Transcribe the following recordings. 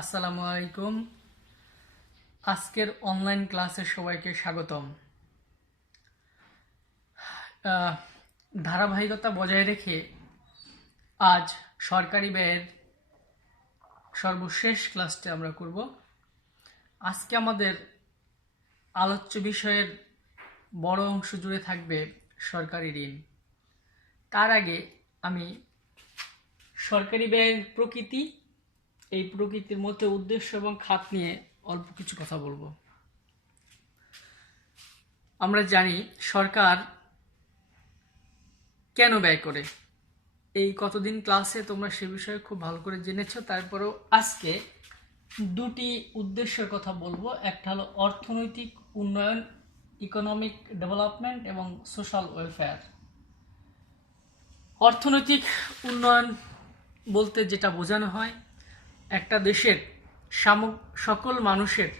আসসালামু আলাইকুম। আজকের অনলাইন ক্লাসে সবাইকে স্বাগতম। আহ, ধারাবাহিকতা বজায় রেখে আজ সরকারি ব্যয়ের সর্বশেষ ক্লাসটি আমরা করব। আজকে আমাদের আলোচ্য বিষয়ের বড় অংশ জুড়ে থাকবে সরকারি ঋণ। তার আগে আমি সরকারি ব্যয়ের প্রকৃতি, এই প্রকৃতির মধ্যে উদ্দেশ্য এবং খাত নিয়ে অল্প কিছু কথা বলবো। আমরা জানি সরকার কেন ব্যয় করে, এই কতদিন ক্লাসে তোমরা সে বিষয়ে খুব ভালো করে জেনেছো। তারপরেও আজকে দুটি উদ্দেশ্যের কথা বলবো। একটা হলো অর্থনৈতিক উন্নয়ন, ইকোনমিক ডেভেলপমেন্ট, এবং সোশ্যাল ওয়েলফেয়ার। অর্থনৈতিক উন্নয়ন বলতে যেটা বোঝানো হয়, একটা দেশের সকল মানুষের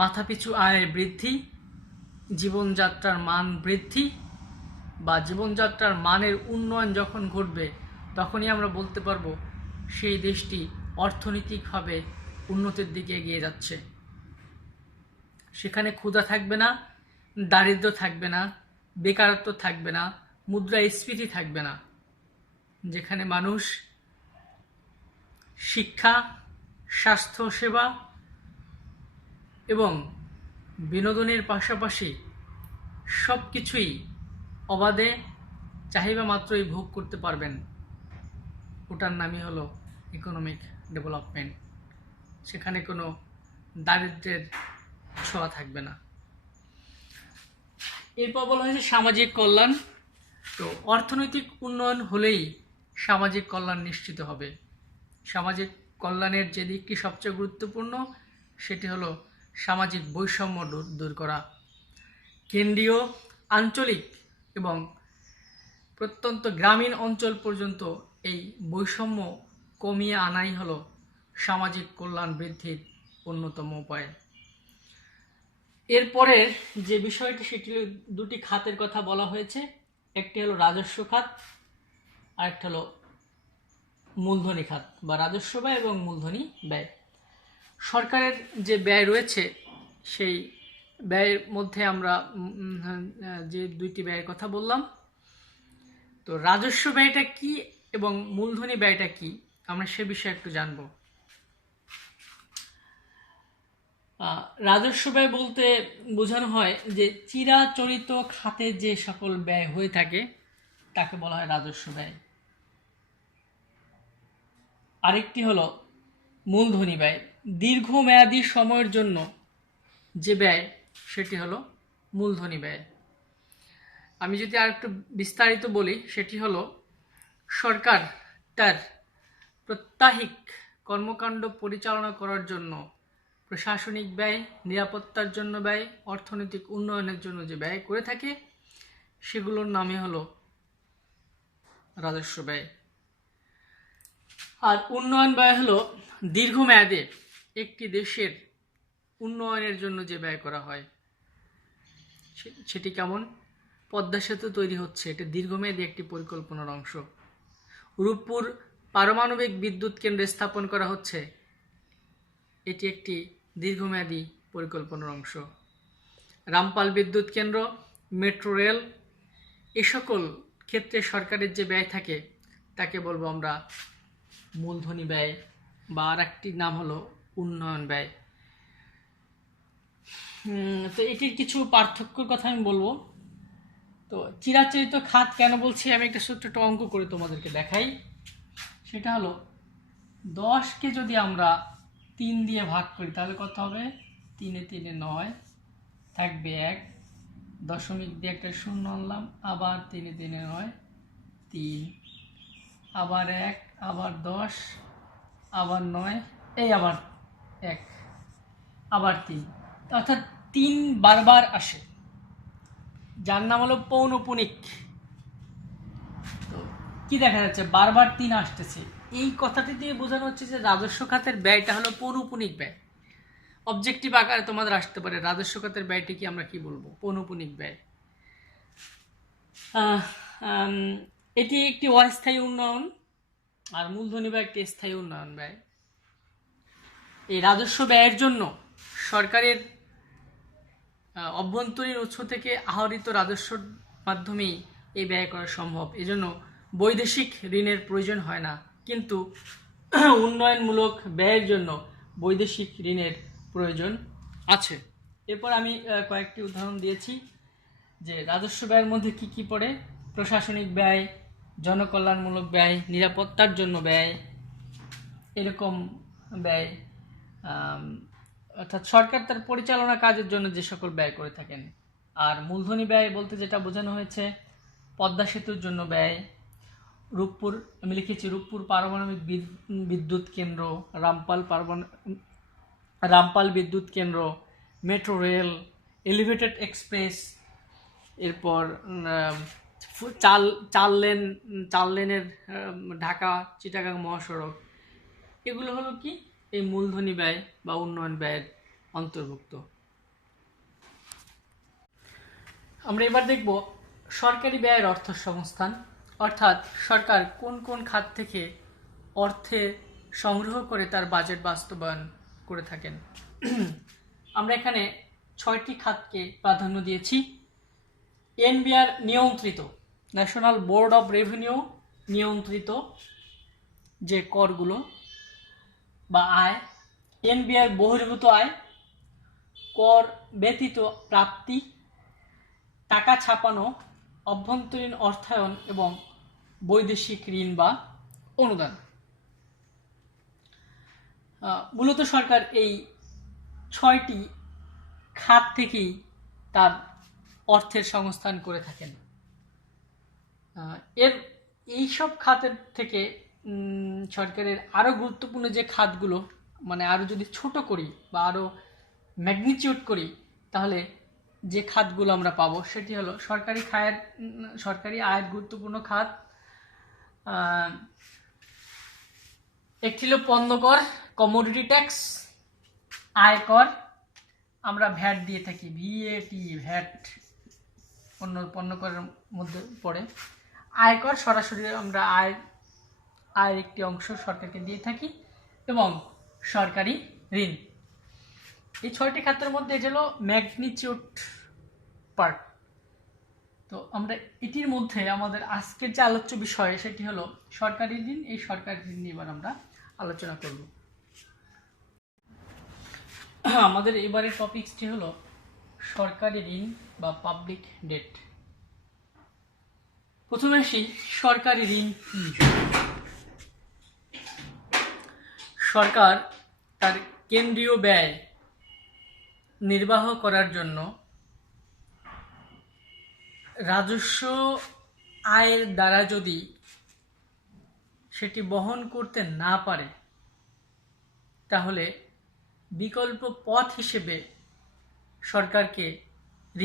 মাথাপিছু আয় বৃদ্ধি, জীবনযাত্রার মান বৃদ্ধি বা জীবনযাত্রার মানের উন্নয়ন যখন ঘটবে, তখনই আমরা বলতে পারবো সেই দেশটি অর্থনৈতিকভাবে উন্নতির দিকে এগিয়ে যাচ্ছে। সেখানে ক্ষুধা থাকবে না, দারিদ্র্য থাকবে না, বেকারত্ব থাকবে না, মুদ্রাস্ফীতি থাকবে না। যেখানে মানুষ শিক্ষা, স্বাস্থ্যসেবা এবং বিনোদনের পাশাপাশি সব কিছুই অবাধে চাহিদা মাত্রই ভোগ করতে পারবেন। ওটার নামই হলো ইকোনমিক ডেভেলপমেন্ট। সেখানে কোনো দারিদ্র্যের ছোঁয়া থাকবে না। এরপর বলা হয়েছে সামাজিক কল্যাণ। তো অর্থনৈতিক উন্নয়ন হলেই সামাজিক কল্যাণ নিশ্চিত হবে। সামাজিক কল্যাণের যে দিকটি সবচেয়ে গুরুত্বপূর্ণ, সেটি হলো সামাজিক বৈষম্য দূর করা। কেন্দ্রীয়, আঞ্চলিক এবং প্রত্যন্ত গ্রামীণ অঞ্চল পর্যন্ত এই বৈষম্য কমিয়ে আনাই হলো সামাজিক কল্যাণ বৃদ্ধির অন্যতম উপায়। এরপরের যে বিষয়টি, সেটি দুটি খাতের কথা বলা হয়েছে। একটি হলো রাজস্ব খাত, আরেকটা হলো মূলধনী খাত বা রাজস্ব ব্যয় এবং মূলধনী ব্যয়। সরকারের যে ব্যয় রয়েছে, সেই ব্যয়ের মধ্যে আমরা যে দুইটি ব্যয়ের কথা বললাম, তো রাজস্ব ব্যয়টা কি এবং মূলধনী ব্যয়টা কি, আমরা সে বিষয়ে একটু জানব। রাজস্ব ব্যয় বলতে বোঝানো হয় যে চিরাচরিত খাতে যে সকল ব্যয় হয়ে থাকে তাকে বলা হয় রাজস্ব ব্যয়। আরেকটি হলো মূলধনী ব্যয়, দীর্ঘমেয়াদী সময়ের জন্য যে ব্যয়, সেটি হলো মূলধনী ব্যয়। আমি যদি আর একটু বিস্তারিত বলি, সেটি হলো সরকার তার প্রত্যাহিক কর্মকাণ্ড পরিচালনা করার জন্য প্রশাসনিক ব্যয়, নিরাপত্তার জন্য ব্যয়, অর্থনৈতিক উন্নয়নের জন্য যে ব্যয় করে থাকে, সেগুলোর নামই হলো রাজস্ব ব্যয়। আর উন্নয়ন ব্যয় হলো দীর্ঘমেয়াদে একটি দেশের উন্নয়নের জন্য যে ব্যয় করা হয়। সেটি কেমন? পদ্মা সেতু তৈরি হচ্ছে, এটা দীর্ঘমেয়াদী একটি পরিকল্পনার অংশ। রূপপুর পারমাণবিক বিদ্যুৎ কেন্দ্র স্থাপন করা হচ্ছে, এটি একটি দীর্ঘমেয়াদী পরিকল্পনার অংশ। রামপাল বিদ্যুৎ কেন্দ্র, মেট্রো রেল, এ সকল ক্ষেত্রে সরকারের যে ব্যয় থাকে তাকে বলবো আমরা মূলধনী ব্যয়, বা আর একটি নাম হলো উন্নয়ন ব্যয়। তো এটির কিছু পার্থক্যর কথা আমি বলবো। তো চিরাচরিত খাত কেন বলছি, আমি একটা ছোট্ট একটা অঙ্ক করে তোমাদেরকে দেখাই। সেটা হলো 10কে যদি আমরা 3 দিয়ে ভাগ করি তাহলে কত হবে? 3 এ 3 এ 9, থাকবে 1, দশমিক দিয়ে একটা শূন্য আনলাম, আবার 3 এ 3 এ 9, 3, আবার 1, আবার 10, আবার 9, এই আবার 1, আবার 3, অর্থাৎ 3 বারবার আসে, যার নাম হলো পৌনপুনিক। তো কি দেখা যাচ্ছে? বারবার 3 আসতেছে। এই কথাটি দিয়ে বোঝানো হচ্ছে যে রাজস্ব খাতের ব্যয়টা হলো পৌনপুনিক ব্যয়। অবজেক্টিভ আকারে তোমাদের আসতে পারে রাজস্ব খাতের ব্যয়টি কি, আমরা কি বলবো? পৌনপুনিক ব্যয়। এটি একটি অস্থায়ী উন্নয়ন, আর মূলধনী ব্যয় একটি স্থায়ী উন্নয়ন ব্যয়। এই রাজস্ব ব্যয়ের জন্য সরকারের অভ্যন্তরীণ উৎস থেকে আহরিত রাজস্বর মাধ্যমেই এই ব্যয় করা সম্ভব। এজন্য বৈদেশিক ঋণের প্রয়োজন হয় না, কিন্তু উন্নয়নমূলক ব্যয়ের জন্য বৈদেশিক ঋণের প্রয়োজন আছে। এরপর আমি কয়েকটি উদাহরণ দিয়েছি যে রাজস্ব ব্যয়ের মধ্যে কি কি পড়ে: প্রশাসনিক ব্যয়, জনকল্যাণমূলক ব্যয়, নিরাপত্তার জন্য ব্যয়, এরকম ব্যয়, অর্থাৎ সরকার তার পরিচালনা কাজের জন্য যে সকল ব্যয় করে থাকেন। আর মূলধনী ব্যয় বলতে যেটা বোঝানো হয়েছে, পদ্মা সেতুর জন্য ব্যয়, রূপপুর, আমি লিখেছি রূপপুর পারমাণবিক বিদ্যুৎ কেন্দ্র, রামপাল বিদ্যুৎ কেন্দ্র, মেট্রো রেল, এলিভেটেড এক্সপ্রেস, এরপর চার লেনের ঢাকা চিটাগাং মহাসড়ক। এগুলো হলো কি এই মূলধনী ব্যয় বা উন্নয়ন ব্যয়ের অন্তর্ভুক্ত। আমরা এবার দেখব সরকারি ব্যয়ের অর্থ সংস্থান, অর্থাৎ সরকার কোন কোন খাত থেকে অর্থে সংগ্রহ করে তার বাজেট বাস্তবায়ন করে থাকেন। আমরা এখানে 6টি খাতকে প্রাধান্য দিয়েছি। এনবিআর নিয়ন্ত্রিত, ন্যাশনাল বোর্ড অফ রেভিনিউ নিয়ন্ত্রিত যে করগুলো বা আয়, এনবিআর বহির্ভূত আয়, কর ব্যতীত প্রাপ্তি, টাকা ছাপানো, অভ্যন্তরীণ অর্থায়ন এবং বৈদেশিক ঋণ বা অনুদান। মূলত সরকার এই 6টি খাত থেকেই তার অর্থের সংস্থান করে থাকেন। এইসব খাতের থেকে সরকারের আরও গুরুত্বপূর্ণ যে খাতগুলো, মানে আরও যদি ছোট করি বা আরও ম্যাগনিটিউড করি, তাহলে যে খাতগুলো আমরা পাবো সেটি হলো সরকারি আয়ের গুরুত্বপূর্ণ খাত। একটি হলো পণ্য কর, কমোডিটি ট্যাক্স, আয়কর, আমরা ভ্যাট দিয়ে থাকি, ভ্যাট পণ্য করের মধ্যে পড়ে। আয়কর সরাসরি আমরা আয়ের একটি অংশ সরকারকে দিয়ে থাকি, এবং সরকারি ঋণ। এই 6টি খাতের মধ্যে এটা হলো ম্যাগনিটিউড পার্ট। তো আমরা এটির মধ্যে আমাদের আজকের যে আলোচ্য বিষয় সেটি হলো সরকারি ঋণ। এই সরকারি ঋণ নিয়ে এবার আমরা আলোচনা করব। আমাদের এবারের টপিকসটি হলো সরকারি ঋণ বা পাবলিক ডেট। প্রথমে আসি সরকারি ঋণ কি। সরকার তার কেন্দ্রীয় ব্যয় নির্বাহ করার জন্য রাজস্ব আয়ের দ্বারা যদি সেটি বহন করতে না পারে, তাহলে বিকল্প পথ হিসেবে সরকারকে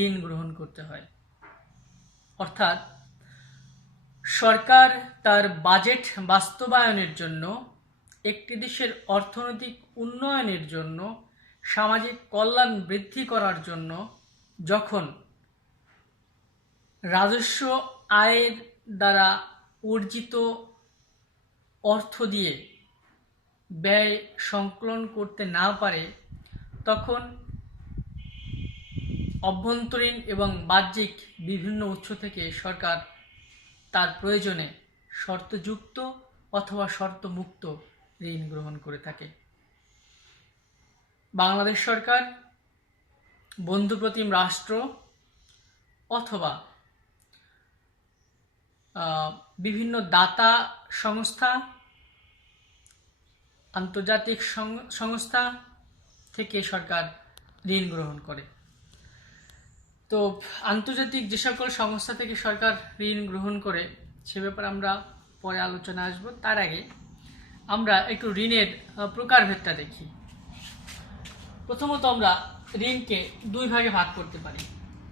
ঋণ গ্রহণ করতে হয়। অর্থাৎ সরকার তার বাজেট বাস্তবায়নের জন্য, একটি দেশের অর্থনৈতিক উন্নয়নের জন্য, সামাজিক কল্যাণ বৃদ্ধি করার জন্য যখন রাজস্ব আয়ের দ্বারা অর্জিত অর্থ দিয়ে ব্যয় সংকলন করতে না পারে, তখন অভ্যন্তরীণ এবং বাহ্যিক বিভিন্ন উৎস থেকে সরকার তার প্রয়োজনে শর্তযুক্ত অথবা শর্তমুক্ত ঋণ গ্রহণ করে থাকে। বাংলাদেশ সরকার, বন্ধুপ্রতিম রাষ্ট্র অথবা বিভিন্ন দাতা সংস্থা, আন্তর্জাতিক সংস্থা থেকে সরকার ঋণ গ্রহণ করে। তো আন্তর্জাতিক যে সকল সংস্থা থেকে সরকার ঋণ গ্রহণ করে সে ব্যাপারে আমরা পরে আলোচনা আসব। তার আগে আমরা একটু ঋণের প্রকারভেদটা দেখি। প্রথমত আমরা ঋণকে দুই ভাগে ভাগ করতে পারি,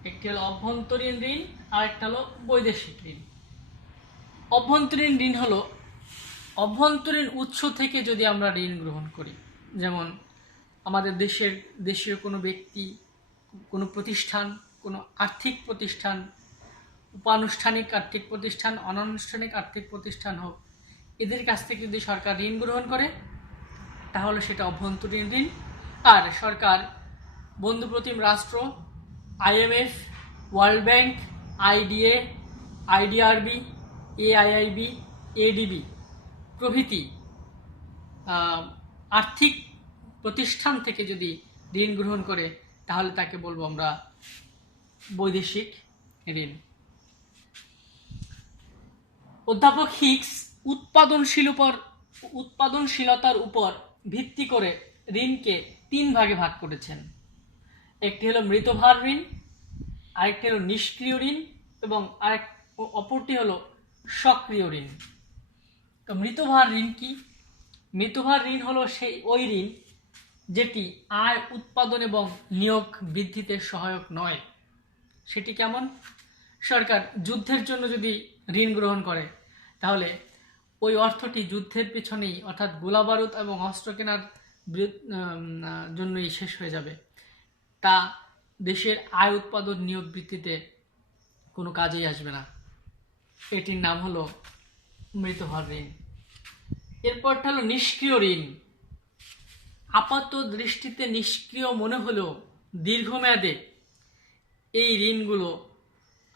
একটি হলো অভ্যন্তরীণ ঋণ আর একটা হলো বৈদেশিক ঋণ। অভ্যন্তরীণ ঋণ হলো অভ্যন্তরীণ উৎস থেকে যদি আমরা ঋণ গ্রহণ করি, যেমন আমাদের দেশীয় কোনো ব্যক্তি, কোনো প্রতিষ্ঠান, কোনো আর্থিক প্রতিষ্ঠান, উপানুষ্ঠানিক আর্থিক প্রতিষ্ঠান, অনানুষ্ঠানিক আর্থিক প্রতিষ্ঠান হোক, এদের কাছ থেকে যদি সরকার ঋণ গ্রহণ করে, তাহলে সেটা অভ্যন্তরীণ ঋণ। আর সরকার বন্ধুপ্রতিম রাষ্ট্র, IMF, world bank, IDA, IDRB, AIIB, ADB প্রভৃতি আর্থিক প্রতিষ্ঠান থেকে যদি ঋণ গ্রহণ করে তাহলে তাকে বলবো আমরা বৈদেশিক ঋণ। অধ্যাপক হিক্স উৎপাদনশীলতার উপর ভিত্তি করে ঋণকে 3 ভাগে ভাগ করেছেন। একটি হলো মৃতভার ঋণ, আরেকটি হলো নিষ্ক্রিয় ঋণ এবং অপরটি হলো সক্রিয় ঋণ। তো মৃতভার ঋণ কি? মৃতভার ঋণ হলো ওই ঋণ যেটি আয় উৎপাদন এবং নিয়োগ বৃদ্ধিতে সহায়ক নয়। সেটি কেমন? সরকার যুদ্ধের জন্য যদি ঋণ গ্রহণ করে তাহলে ওই অর্থটি যুদ্ধের পিছনেই অর্থাৎ গোলাবারুদ এবং অস্ত্র কেনার জন্যই শেষ হয়ে যাবে, তা দেশের আয় উৎপাদন নিয়োগ বৃদ্ধিতে কোনো কাজেই আসবে না। এটির নাম হলো মৃতভার ঋণ। এরপরটা হলো নিষ্ক্রিয় ঋণ। আপাত দৃষ্টিতে নিষ্ক্রিয় মনে হলেও দীর্ঘমেয়াদে এই ঋণগুলো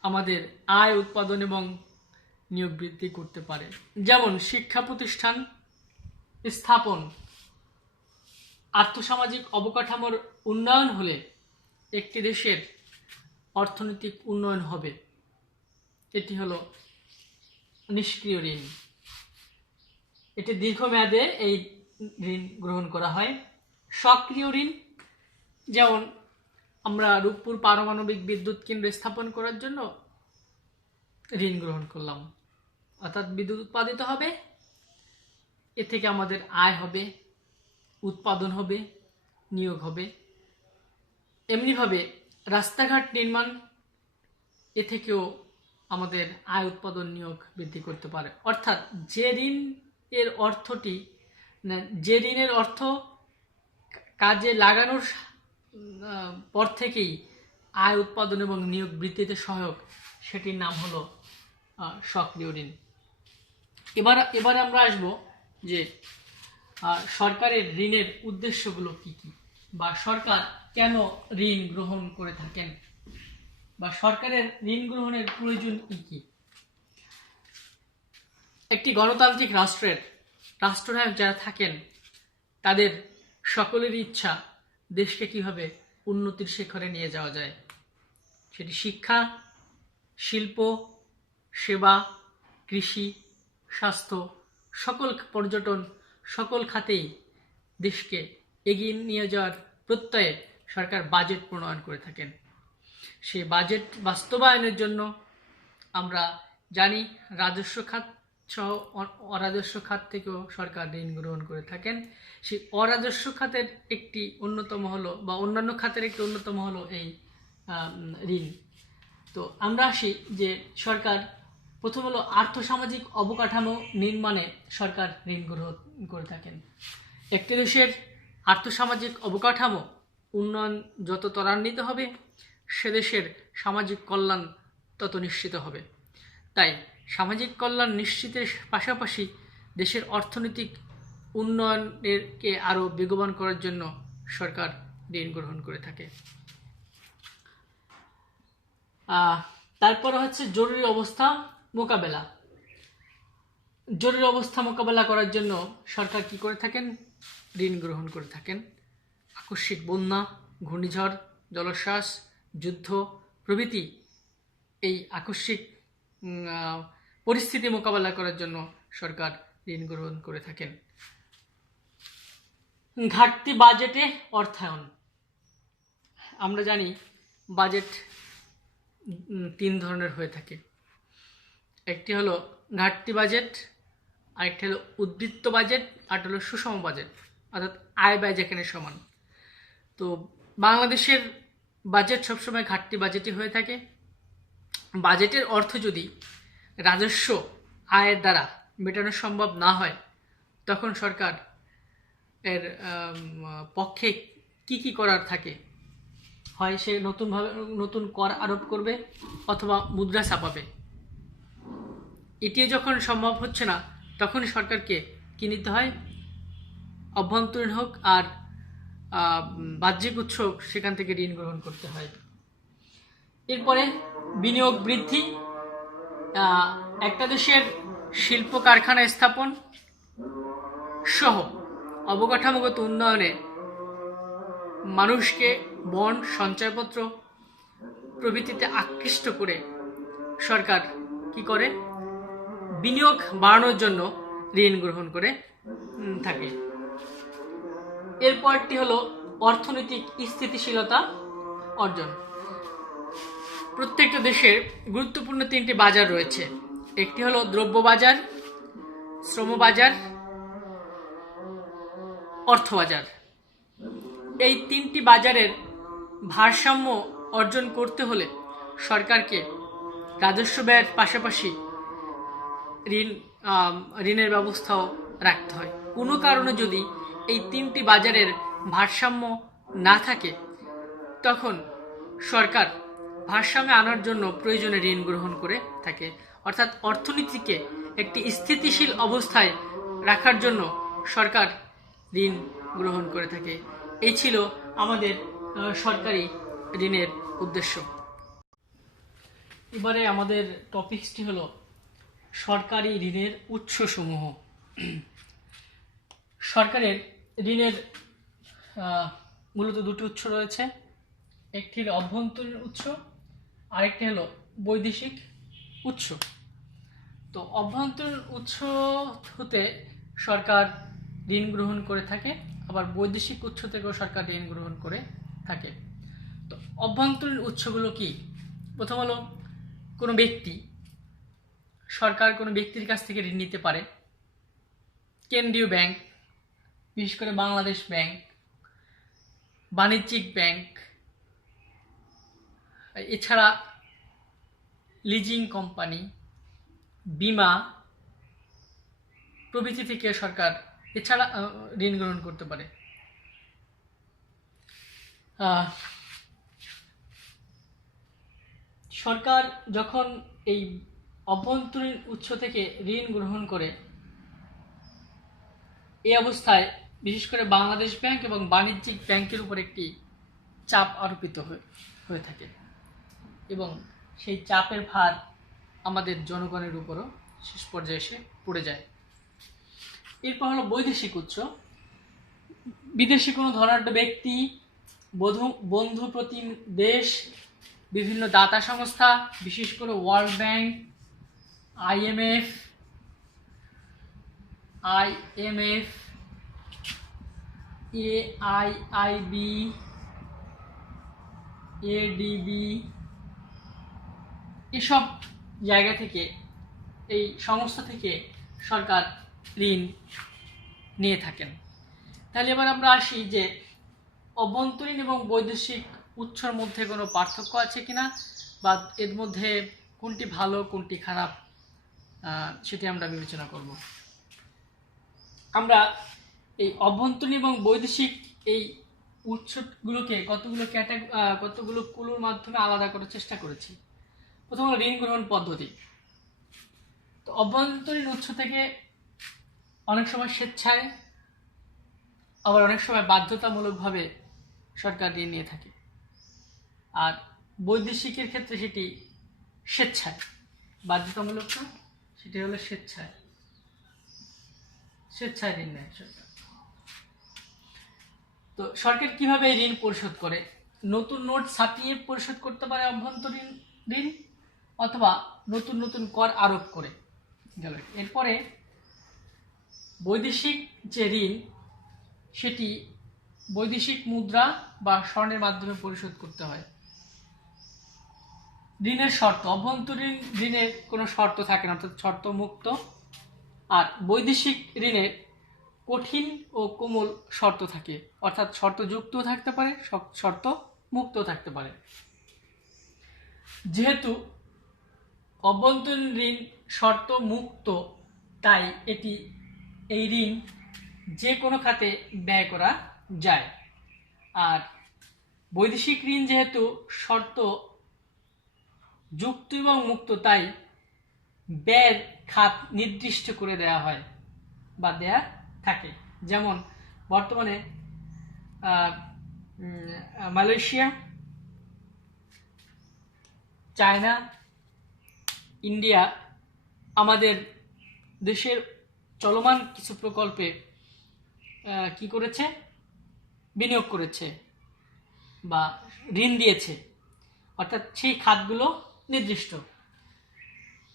আমাদের আয় উৎপাদন এবং নিয়োগ বৃদ্ধি করতে পারে। যেমন শিক্ষা প্রতিষ্ঠান স্থাপন, আর্থসামাজিক অবকাঠামোর উন্নয়ন হলে একটি দেশের অর্থনৈতিক উন্নয়ন হবে। এটি হলো নিষ্ক্রিয় ঋণ। এটি দীর্ঘমেয়াদে এই ঋণ গ্রহণ করা হয়। সক্রিয় ঋণ, যেমন আমরা রূপপুর পারমাণবিক বিদ্যুৎ কেন্দ্র স্থাপন করার জন্য ঋণ গ্রহণ করলাম, অর্থাৎ বিদ্যুৎ উৎপাদিত হবে, এ থেকে আমাদের আয় হবে, উৎপাদন হবে, নিয়োগ হবে। এমনিভাবে রাস্তাঘাট নির্মাণ, এ থেকেও আমাদের আয় উৎপাদন নিয়োগ বৃদ্ধি করতে পারে। অর্থাৎ যে ঋণের অর্থ কাজে লাগানোর পর থেকেই আয় উৎপাদন এবং নিয়োগ বৃদ্ধিতে সহায়ক, সেটির নাম হলো সক্রিয় ঋণ। এবারে আমরা আসব যে সরকারের ঋণের উদ্দেশ্যগুলো কি কি, বা সরকার কেন ঋণ গ্রহণ করে থাকেন, বা সরকারের ঋণ গ্রহণের প্রয়োজন কি কি। একটি গণতান্ত্রিক রাষ্ট্রের রাষ্ট্রনায়ক যারা থাকেন তাদের সকলেরই ইচ্ছা দেশকে কিভাবে উন্নতির শিখরে নিয়ে যাওয়া যায়। সেটি শিক্ষা, শিল্প, সেবা, কৃষি, স্বাস্থ্য, পর্যটন, সকল খাতেই দেশকে এগিয়ে নিয়ে যাওয়ার প্রত্যয়ে সরকার বাজেট প্রণয়ন করে থাকেন। সেই বাজেট বাস্তবায়নের জন্য আমরা জানি রাজস্ব খাত সহ অরাজস্ব খাত থেকেও সরকার ঋণ গ্রহণ করে থাকেন। সেই অরাজস্ব খাতের একটি অন্যতম হলো, বা অন্যান্য খাতের একটি অন্যতম হলো এই ঋণ। তো আমরা আসি যে সরকার প্রথম হলো আর্থসামাজিক অবকাঠামো নির্মাণে সরকার ঋণ গ্রহণ করে থাকেন। একটি দেশের আর্থসামাজিক অবকাঠামো উন্নয়ন যত ত্বরান্বিত হবে সে দেশের সামাজিক কল্যাণ তত নিশ্চিত হবে। তাই সামাজিক কল্যাণ নিশ্চিতের পাশাপাশি দেশের অর্থনৈতিক উন্নয়নকে আরও বেগবান করার জন্য সরকার ঋণ গ্রহণ করে থাকে। তারপরে হচ্ছে জরুরি অবস্থা মোকাবেলা। জরুরি অবস্থা মোকাবেলা করার জন্য সরকার কি করে থাকেন? ঋণ গ্রহণ করে থাকেন। আকস্মিক বন্যা, ঘূর্ণিঝড়, জলোচ্ছ্বাস, যুদ্ধ প্রভৃতি এই আকস্মিক পরিস্থিতি মোকাবেলা করার জন্য সরকার ঋণ গ্রহণ করে থাকেন। ঘাটতি বাজেটে অর্থায়ন। আমরা জানি বাজেট 3 ধরনের হয়ে থাকে। একটি হলো ঘাটতি বাজেট, আরেকটি হলো উদ্বৃত্ত বাজেট, আর হলো সুষম বাজেট, অর্থাৎ আয় ব্যয় যেখানে সমান। তো বাংলাদেশের বাজেট সবসময় ঘাটতি বাজেটই হয়ে থাকে। বাজেটের অর্থ যদি রাজস্ব আয়ের দ্বারা মেটানো সম্ভব না হয় তখন সরকার এর পক্ষে কি করার থাকে, হয় সে নতুন কর আরোপ করবে অথবা মুদ্রা ছাপাবে। এটিও যখন সম্ভব হচ্ছে না তখন সরকারকে কি নিতে হয়? অভ্যন্তরীণ হোক আর বাহ্যিক উৎস হোক, সেখান থেকে ঋণ গ্রহণ করতে হয়। এরপরে বিনিয়োগ বৃদ্ধি, একটা দেশের শিল্প কারখানা স্থাপন সহ অবকাঠামোগত উন্নয়নে মানুষকে বন্ড, সঞ্চয়পত্র প্রভৃতিতে আকৃষ্ট করে সরকার কি করে, বিনিয়োগ বাড়ানোর জন্য ঋণ গ্রহণ করে থাকে। এরপরটি হলো অর্থনৈতিক স্থিতিশীলতা অর্জন। প্রত্যেকটা দেশের গুরুত্বপূর্ণ তিনটি বাজার রয়েছে। একটি হলো দ্রব্য বাজার, শ্রম বাজার, অর্থ বাজার। এই তিনটি বাজারের ভারসাম্য অর্জন করতে হলে সরকারকে রাজস্ব ব্যয়ের পাশাপাশি ঋণের ব্যবস্থাও রাখতে হয়। কোনো কারণে যদি এই তিনটি বাজারের ভারসাম্য না থাকে, তখন সরকার ভারসাম্যে আনার জন্য প্রয়োজনে ঋণ গ্রহণ করে থাকে। অর্থাৎ অর্থনীতিকে একটি স্থিতিশীল অবস্থায় রাখার জন্য সরকার ঋণ গ্রহণ করে থাকে। এই ছিল আমাদের সরকারি ঋণের উদ্দেশ্য। এবারে আমাদের টপিকসটি হলো সরকারি ঋণের উৎসসমূহ। সরকারের ঋণের মূলত দুটি উৎস রয়েছে। একটি হলো অভ্যন্তরীণ উৎস, আরেকটি হলো বৈদেশিক উৎস। তো অভ্যন্তরীণ উৎস হতে সরকার ঋণ গ্রহণ করে থাকে, আবার বৈদেশিক উৎস থেকেও সরকার ঋণ গ্রহণ করে থাকে। তো অভ্যন্তরীণ উৎসগুলো কি? প্রথম হলো কোনো ব্যক্তি, সরকার কোনো ব্যক্তির কাছ থেকে ঋণ নিতে পারে। কেন্দ্রীয় ব্যাংক, বিশেষ করে বাংলাদেশ ব্যাংক, বাণিজ্যিক ব্যাংক, এছাড়া লিজিং কোম্পানি, বিমা প্রভৃতি থেকে সরকার এছাড়া ঋণ গ্রহণ করতে পারে। সরকার যখন এই অভ্যন্তরীণ উৎস থেকে ঋণ গ্রহণ করে, এই অবস্থায় বিশেষ করে বাংলাদেশ ব্যাংক এবং বাণিজ্যিক ব্যাংকের উপর একটি চাপ আরোপিত হয়ে থাকে এবং সেই চাপের ভার আমাদের জনগণের উপরও শেষ পর্যায়ে এসে পড়ে যায়। এরপর হলো বৈদেশিক উৎস। বিদেশি কোনো ধনাঢ্য ব্যক্তি, বন্ধু প্রতিম দেশ, বিভিন্ন দাতা সংস্থা, বিশেষ করে world bank, IMF, AIIB, ADB, এসব জায়গা থেকে, এই সংস্থা থেকে সরকার ঋণ নিয়ে থাকেন। তাহলে এবার আমরা আসি যে অভ্যন্তরীণ এবং বৈদেশিক উৎসের মধ্যে কোনো পার্থক্য আছে কিনা, বা এর মধ্যে কোনটি ভালো কোনটি খারাপ, সেটি আমরা বিবেচনা করব। আমরা এই অভ্যন্তরীণ এবং বৈদেশিক এই উৎসগুলোকে কতগুলো কুলুর মাধ্যমে আলাদা করার চেষ্টা করেছি। প্রথম হলো ঋণ গ্রহণ পদ্ধতি। তো অভ্যন্তরীণ উৎস থেকে অনেক সময় স্বেচ্ছায়, আবার অনেক সময় বাধ্যতামূলকভাবে সরকার ঋণ নিয়ে থাকে। আর বৈদেশিকের ক্ষেত্রে সেটি স্বেচ্ছায়, বাধ্যতামূলক না, সেটি হলো স্বেচ্ছায় ঋণ নেয় সরকার। তো সরকার কিভাবে ঋণ পরিশোধ করে? নতুন নোট ছাপিয়ে পরিশোধ করতে পারে অভ্যন্তরীণ ঋণ, অথবা নতুন নতুন কর আরোপ করে গেল। এরপরে বৈদেশিক যে ঋণ, সেটি বৈদেশিক মুদ্রা বা স্বর্ণের মাধ্যমে পরিশোধ করতে হয়। ঋণের শর্ত, অভ্যন্তরীণ ঋণের কোনো শর্ত থাকে না, অর্থাৎ শর্ত মুক্ত। আর বৈদেশিক ঋণের কঠিন ও কোমল শর্ত থাকে, অর্থাৎ শর্ত যুক্ত থাকতে পারে, শর্ত মুক্ত থাকতে পারে। যেহেতু অভ্যন্তরীণ ঋণ শর্ত মুক্ত, তাই এই ঋণ যে কোনো খাতে ব্যয় করা যায়। আর বৈদেশিক ঋণ যেহেতু শর্ত যুক্ত এবং মুক্ত, তাই ব্যয়ের খাত নির্দিষ্ট করে দেওয়া হয় বা দেয়া থাকে। যেমন বর্তমানে মালয়েশিয়া, চায়না, ইন্ডিয়া আমাদের দেশের চলমান কিছু প্রকল্পে কি করেছে, বিনিয়োগ করেছে বা ঋণ দিয়েছে, অর্থাৎ সেই খাতগুলো নির্দিষ্ট।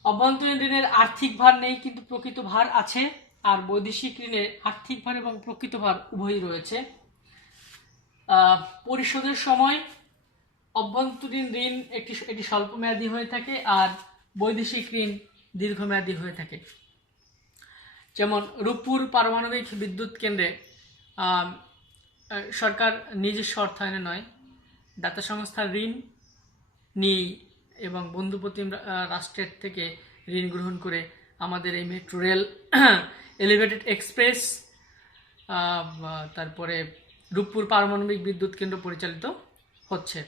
অভ্যন্তরীণ ঋণের আর্থিক ভার নেই, কিন্তু প্রকৃত ভার আছে, আর বৈদেশিক ঋণের আর্থিক ভার এবং প্রকৃত ভার উভয়ই রয়েছে। পরিশোধের সময় অভ্যন্তরীণ ঋণ এটি স্বল্পমেয়াদী হয়ে থাকে, আর বৈদেশিক ঋণ দীর্ঘমেয়াদী হয়ে থাকে। যেমন রূপপুর পারমাণবিক বিদ্যুৎ কেন্দ্রে সরকার নিজস্ব অর্থায়নে নয়, দাতা সংস্থার ঋণ নিয়ে এবং বন্ধুপ্রতিম রাষ্ট্রের থেকে ঋণ গ্রহণ করে আমাদের এই মেট্রো রেল, এলিভেটেড এক্সপ্রেস, তারপরে রূপপুর পারমাণবিক বিদ্যুৎ কেন্দ্র পরিচালিত হচ্ছে।